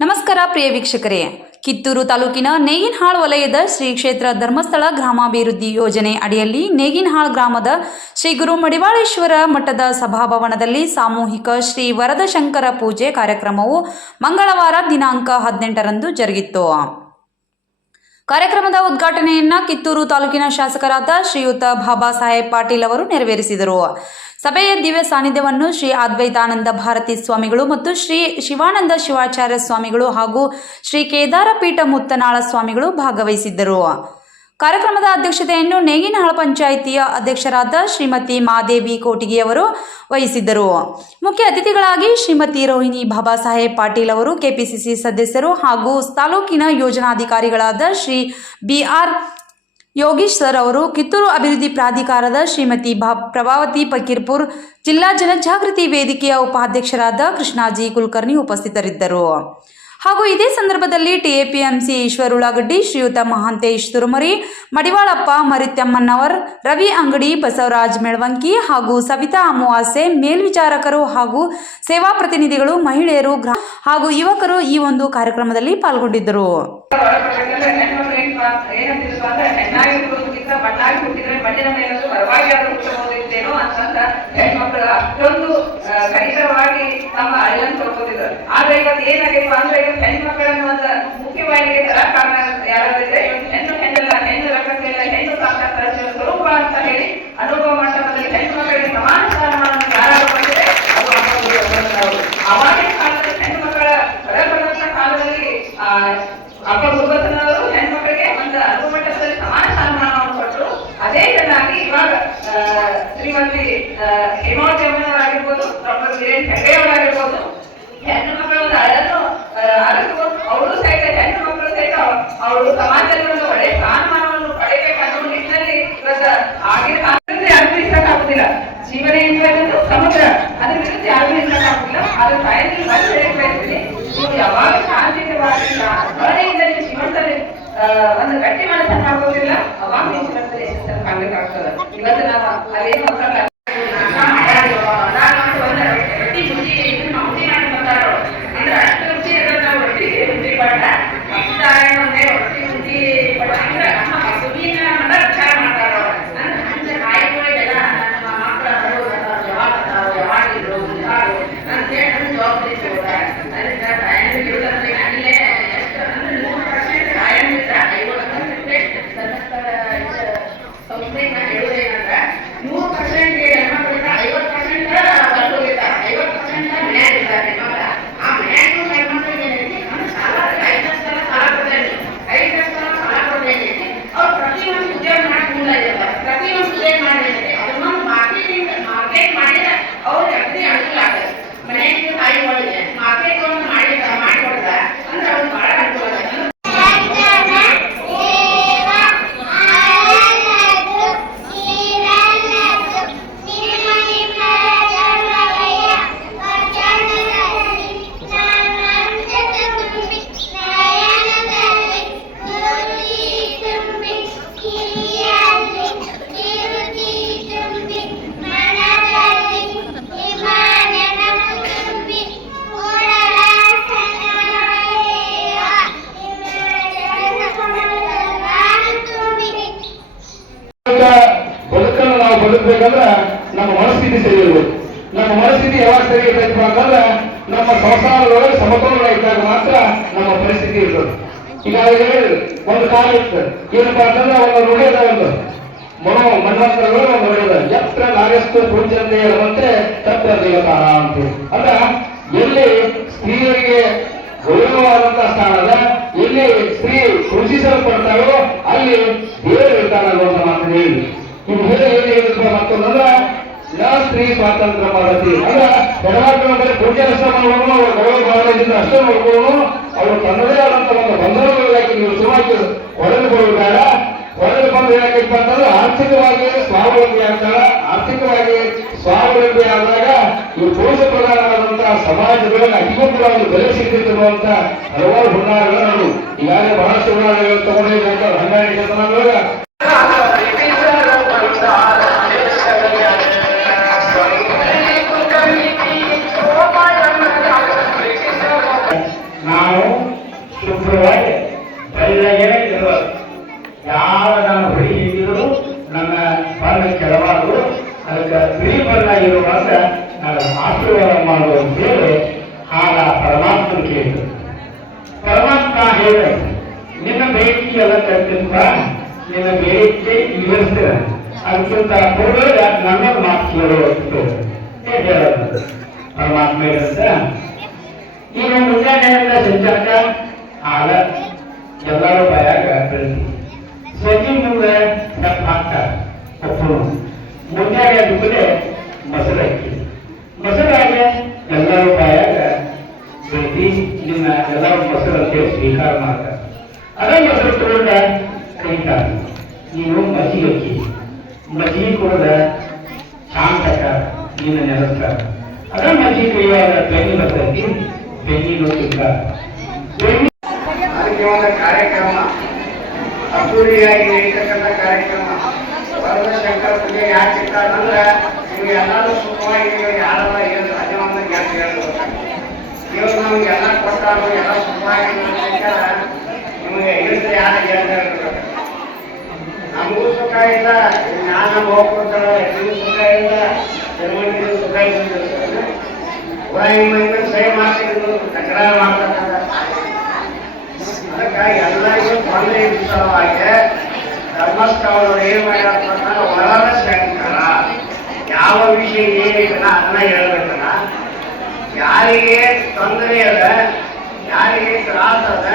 ನಮಸ್ಕಾರ ಪ್ರಿಯ ವೀಕ್ಷಕರೇ. ಕಿತ್ತೂರು ತಾಲೂಕಿನ ನೇಗಿನಹಾಳ್ ವಲಯದ ಶ್ರೀ ಕ್ಷೇತ್ರ ಧರ್ಮಸ್ಥಳ ಗ್ರಾಮಾಭಿವೃದ್ಧಿ ಯೋಜನೆ ಅಡಿಯಲ್ಲಿ ನೇಗಿನಹಾಳ್ ಗ್ರಾಮದ ಶ್ರೀ ಗುರು ಮಡಿವಾಳೇಶ್ವರ ಮಠದ ಸಭಾಭವನದಲ್ಲಿ ಸಾಮೂಹಿಕ ಶ್ರೀ ವರದಶಂಕರ ಪೂಜೆ ಕಾರ್ಯಕ್ರಮವು ಮಂಗಳವಾರ ದಿನಾಂಕ ಹದಿನೆಂಟರಂದು ಜರುಗಿತ್ತು. ಕಾರ್ಯಕ್ರಮದ ಉದ್ಘಾಟನೆಯನ್ನ ಕಿತ್ತೂರು ತಾಲೂಕಿನ ಶಾಸಕರಾದ ಶ್ರೀಯುತ ಬಾಬಾ ಸಾಹೇಬ್ ಪಾಟೀಲ್ ಅವರು ನೆರವೇರಿಸಿದರು. ಸಭೆಯ ದಿವ್ಯ ಸಾನ್ನಿಧ್ಯವನ್ನು ಶ್ರೀ ಅದ್ವೈತಾನಂದ ಭಾರತಿ ಸ್ವಾಮಿಗಳು ಮತ್ತು ಶ್ರೀ ಶಿವಾನಂದ ಶಿವಾಚಾರ್ಯ ಸ್ವಾಮಿಗಳು ಹಾಗೂ ಶ್ರೀ ಕೇದಾರ ಪೀಠ ಮುತ್ತನಾಳ ಸ್ವಾಮಿಗಳು ಭಾಗವಹಿಸಿದ್ದರು. ಕಾರ್ಯಕ್ರಮದ ಅಧ್ಯಕ್ಷತೆಯನ್ನು ನೇಗಿನಹಾಳ ಪಂಚಾಯಿತಿಯ ಅಧ್ಯಕ್ಷರಾದ ಶ್ರೀಮತಿ ಮಾದೇವಿ ಕೋಟಿಗಿಯವರು ವಹಿಸಿದ್ದರು. ಮುಖ್ಯ ಅತಿಥಿಗಳಾಗಿ ಶ್ರೀಮತಿ ರೋಹಿಣಿ ಬಾಬಾ ಸಾಹೇಬ್ ಪಾಟೀಲ್ ಅವರು, ಕೆಪಿಸಿಸಿ ಸದಸ್ಯರು ಹಾಗೂ ತಾಲೂಕಿನ ಯೋಜನಾಧಿಕಾರಿಗಳಾದ Shri B R Yogish sir ಅವರು ಕಿತ್ತೂರು ಅಭಿವೃದ್ಧಿ ಪ್ರಾಧಿಕಾರದ ಶ್ರೀಮತಿ ಪ್ರಭಾವತಿ ಫಕೀರ್ಪುರ್ ಜಿಲ್ಲಾ ಜನಜಾಗೃತಿ ವೇದಿಕೆಯ ಉಪಾಧ್ಯಕ್ಷರಾದ ಕೃಷ್ಣಾಜಿ ಕುಲಕರ್ಣಿ ಉಪಸ್ಥಿತರಿದ್ದರು. ಹಾಗೂ ಇದೇ ಸಂದರ್ಭದಲ್ಲಿ ಟಿಎಪಿಎಂಸಿ ಈಶ್ವರ್ ಉಳ್ಳಾಗಡ್ಡಿ ಶ್ರೀಯುತ ಮಹಾಂತೇಶ್ ತುರುಮರಿ, ಮಡಿವಾಳಪ್ಪ ಮರಿತ್ಯಮ್ಮನವರ್, ರವಿ ಅಂಗಡಿ ಬಸವರಾಜ್ ಮೆಳವಂಕಿ ಹಾಗೂ ಸವಿತಾ ಅಮಾವಾಸ್ಯೆ ಮೇಲ್ವಿಚಾರಕರು ಹಾಗೂ ಸೇವಾ ಪ್ರತಿನಿಧಿಗಳು, ಮಹಿಳೆಯರು ಹಾಗೂ ಯುವಕರು ಈ ಒಂದು ಕಾರ್ಯಕ್ರಮದಲ್ಲಿ ಪಾಲ್ಗೊಂಡಿದ್ದರು. ಹೊರಬರ್ಬೇಕಂದ್ರೆ ಹೆಣ್ಮಕ್ಳು ಏನ್ ಮಾ- ಏನಂತಿದ್ರು ಅಂದ್ರೆ, ಹೆಣ್ಣಾಗಿ ಹುಟ್ಟೋದಕ್ಕಿಂತ ಮಣ್ಣಾಗಿ ಹುಟ್ಟಿದ್ರೆ ಮಣ್ಣಿನ ಮೇಲೂ ಪರವಾಗಿ ಆದ್ರೂ ಹುಟ್ಟಬಹುದಿತ್ತೇನೋ ಅಂತಂದ ಹೆಣ್ಮಕ್ಳು ಅಷ್ಟೊಂದು ಕನಿಷ್ಠವಾಗಿ ತಮ್ಮ ಅಳಿಲನ್ನು ತೊಡ್ಕೋತಿದ್ರು. ಆದ್ರೆ ಇವತ್ತು ಏನಾಗಿತ್ತು ಅಂದ್ರೆ, ಇವತ್ತು ಹೆಣ್ಮಕ್ಳನ್ನ ಒಂದು ಮುಖ್ಯವಾಗಿ ತರಕ್ ಕಾರಣ ಯಾರಾದ್ರೆ ಹೆಣ್ಣು ಹೆಣ್ಣಲ್ಲ, ಹೆಣ್ಣು ರಕ್ತಕ್ಕೆಲ್ಲ ಹೆಣ್ಣು ಸಾಕಾಗ್ತಾರೆ ಸ್ವರೂಪ ಅಂತ ಹೇಳಿ ಅನುಭವ ಮಂಟಪದಲ್ಲಿ ಹೆಣ್ಣು ಮಕ್ಕಳಿಗೆ ಸಮಾನ ಸ್ಥಾನಮಾನವನ್ನು ಯಾರು ಬಂದಿದೆ ಅದು ಅವಾಗಿನ ಕಾಲದಲ್ಲಿ ಹೆಣ್ಣು ಮಕ್ಕಳ ಹೊರಬರುವಂತ ಕಾಲದಲ್ಲಿ ಅಪ್ಪ ಗುರುಬಸನವರು ಹೆಣ್ಮಕ್ಳಿಗೆ ಒಂದು ಅನುಮಟ್ಟದಲ್ಲಿ ಸಮಾನ ಸ್ಥಾನಮಾನವನ್ನು ಚೆನ್ನಾಗಿ ಇವಾಗ ಶ್ರೀಮತಿ ಅಮ್ಮನವರಾಗಿರ್ಬೋದು ಡಾಕ್ಟರ್ ವೀರೇನ್ ಹೆಗ್ಡೆ ಅವರಾಗಿರ್ಬೋದು ಹೆಣ್ಣು ಮಕ್ಕಳ ಒಂದು ಅಳನ್ನು ಅರಸು ಅವರು ಸಹಿತ, ಹೆಣ್ಣು ಮಕ್ಕಳು ಸಹಿತ ಅವರು ಸಮಾಜದಲ್ಲಿ ಒಂದು ಒಳ್ಳೆಯ ಸ್ಥಾನಮಾನವನ್ನು ಪಡೆಯಬೇಕನ್ನೋ ನಿಟ್ಟಿನಲ್ಲಿ ಇವತ್ತು ಯಾರಿಗೂ ಇಷ್ಟಕ್ಕಾಗುದಿಲ್ಲ ಜೀವನ ಎಂಬುದು ಸಮುದ್ರ. ಅದ್ರ ಬದುಕಬೇಕಂದ್ರೆ ನಮ್ಮ ಮನಸ್ಥಿತಿ ಸರಿ ಇರಬೇಕು. ನಮ್ಮ ಮನಸ್ಥಿತಿ ಯಾವಾಗ ಸರಿ ಇರಬೇಕು ಅಂತಂದ್ರೆ ನಮ್ಮ ಸಂಸಾರದೊಳಗೆ ಸಮತೋಲನ ಇದ್ದಾಗ ಮಾತ್ರ ನಮ್ಮ ಪರಿಸ್ಥಿತಿ ಇರ್ತದೆ. ಈಗ ಹೇಳಿದ್ರು, ಒಂದು ಕಾಲ ಇರ್ತದೆ. ಏನಪ್ಪಾ ಅಂತಂದ್ರೆ ಒಂದು ನುಡಿ ಅದ ಒಂದು ಮನೋ ಮನ್ವಂತರಗಳು ಒಂದು ನುಡಿ ಅದ ಎತ್ರ ನಾಗಸ್ತು ಪೂಜ್ಯಂತೆ ಇರುವಂತೆ ತತ್ರ ದೇವತಾರ ಅಂತ ಅಂದ್ರ ಎಲ್ಲಿ ಸ್ತ್ರೀಯರಿಗೆ ಗೌರವವಾದಂತಹ ಸ್ಥಾನ ಅದ, ಎಲ್ಲಿ ಸ್ತ್ರೀ ಪೂಜಿಸಲ್ಪಡ್ತಾರೋ ಅಲ್ಲಿ ದೇವರು ಇರ್ತಾನೆ ಅನ್ನುವಂತ ಮಾತನ್ನ ಹೇಳಿ ಇವು ಹೇಳಿ? ನ ಸ್ತ್ರೀ ಸ್ವಾತಂತ್ರ್ಯ ಮಾಡತಿ ಅಂದ್ರ ಹೆಣ್ಮಕ್ಳ ಬರೀ ಪೂಜೆ ಅಷ್ಟೇ ಮಾಡೋನು ಅವ್ರ ಗೌರವ ಭಾವನೆಯಿಂದ ಅಷ್ಟೇ ನೋಡ್ಕೊಳ್ಳೋನು ಅವರು ತನ್ನದೇ ಆದಂತ ಒಂದು ಬಂಧನಗಳಾಗಿ ನೀವು ಸುಮಾರು ಹೊಡೆದು ಹೊರಗೆ ಬಂದು ಏನಕ್ಕಪ್ಪ ಅಂತಂದ್ರೆ ಆರ್ಥಿಕವಾಗಿ ಸ್ವಾವಲಂಬಿ ಆಗ್ತಾರ ಆರ್ಥಿಕವಾಗಿ ಸ್ವಾವಲಂಬಿ ಆದಾಗ ಈ ಪುರುಷ ಪ್ರಧಾನವಾದಂತಹ ಸಮಾಜದೊಳಗೆ ಒಂದು ಬೆಲೆ ಸಿಗ್ತಿರುವಂತ ಹಲವಾರು ಹುನ್ನಾರಗಳು ಈಗಾಗಲೇ ಬಹಳಷ್ಟು ಹುನ್ನಾರಗಳು ತಗೊಂಡಿದ್ದಂತ ಹನ್ನೆರಡು ಶತಮಾನದೊಳಗ. ನನ್ನ ಬಣ್ಣ ಕೆಡಬಾರದು ಅದಕ್ಕೆ ಬಣ್ಣ ಇರುವಾಗ ನಾನು ಆಶೀರ್ವಾದ ಮಾಡುವ ಅಂತೇಳಿ ಆಗ ಪರಮಾತ್ಮ ಕೇಳಿದ್ರು. ಪರಮಾತ್ಮ ಹೇಳ ನಿನ್ನ ಬೇಡಿಕೆ ಎಲ್ಲ ಕಟ್ಟಿದ್ದ ನಿನ್ನ ಬೇಡಿಕೆ ಈಡೇರಿಸ್ತೀರ. ಅದಕ್ಕಿಂತ ಪೂರ್ವ ನನ್ನ ಮಾತು ಕೇಳೋ ಹೇಳೋದು. ಪರಮಾತ್ಮ ಹೇಳಂತ ಈಗ ಮುಂಜಾನೆಯಿಂದ ಸಂಚಾರಕ ಆಗ ಎಲ್ಲರೂ ಭಯ ಬೆಳೆದಿ ಸಂಜೆ ಮುಂದೆ ನೀನು ಹಾಕಿ ಮಜ್ಜಿಗೆ ಕುಡಿದ ಶಾಂತಕ ನೀನು ನೆಲಸ್ತ. ಅದ ಮಸಿ ಕೈಯಾಗ ಬೆನ್ನಿ ಬರ್ತೈತಿ, ಬೆನ್ನಿ ನೋಡಿಲ್ಲ ಬೆನ್ನಿ ಅದಕ್ಕೆ ಕಾರ್ಯಕ್ರಮ. ಅದ್ದೂರಿಯಾಗಿ ನಡೀತಕ್ಕಂಥ ಕಾರ್ಯಕ್ರಮ. ವರದ ಶಂಕರ ಪೂಜೆ ಯಾಕೆ ಇಟ್ಟಾರಂದ್ರೆ ನಿಮ್ಗೆ ಎಲ್ಲರೂ ಸುಖವಾಗಿ ಯಾರಲ್ಲ ಏನು ರಾಜವಂತ ಜ್ಞಾನ ಹೇಳಬೇಕು ಇವಾಗ ನಮ್ಗೆ ಎಲ್ಲ ಕೊಟ್ಟಾರು ಎಲ್ಲ ಸುಖವಾಗಿ ನಿಮಗೆ ಹೇಳಿದ್ರೆ ಯಾರು ನಮಗೂ ಸುಖ ನಾನು ನಿಮಗೂ ಸುಖ ಇಲ್ಲ ಜನಮಂದಿಗೂ ಸುಖ ಇಲ್ಲ ಸಹಿ ಮಾಡ್ತಿದ್ರು ತಕರಾರು ಅದಕ್ಕಾಗಿ ಎಲ್ಲರಿಗೂ ತೊಂದರೆ ಸಲುವಾಗಿ ಧರ್ಮಸ್ಥಳವರು ಏನ್ ಅಂದ್ರೆ ವರದ ಶಂಕರ ಯಾವ ವಿಷಯ ಏನಿಲ್ಲ ಅದನ್ನ ಹೇಳ್ಬೇಕಲ್ಲ. ಯಾರಿಗೆ ತೊಂದರೆ ಅದ ಯಾರಿಗೆ ತ್ರಾಸ ಅದ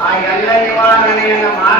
ಆ ಎಲ್ಲ ನಿವಾರಣೆಯನ್ನು ಮಾಡ್ತಕ್ಕಂಥವನ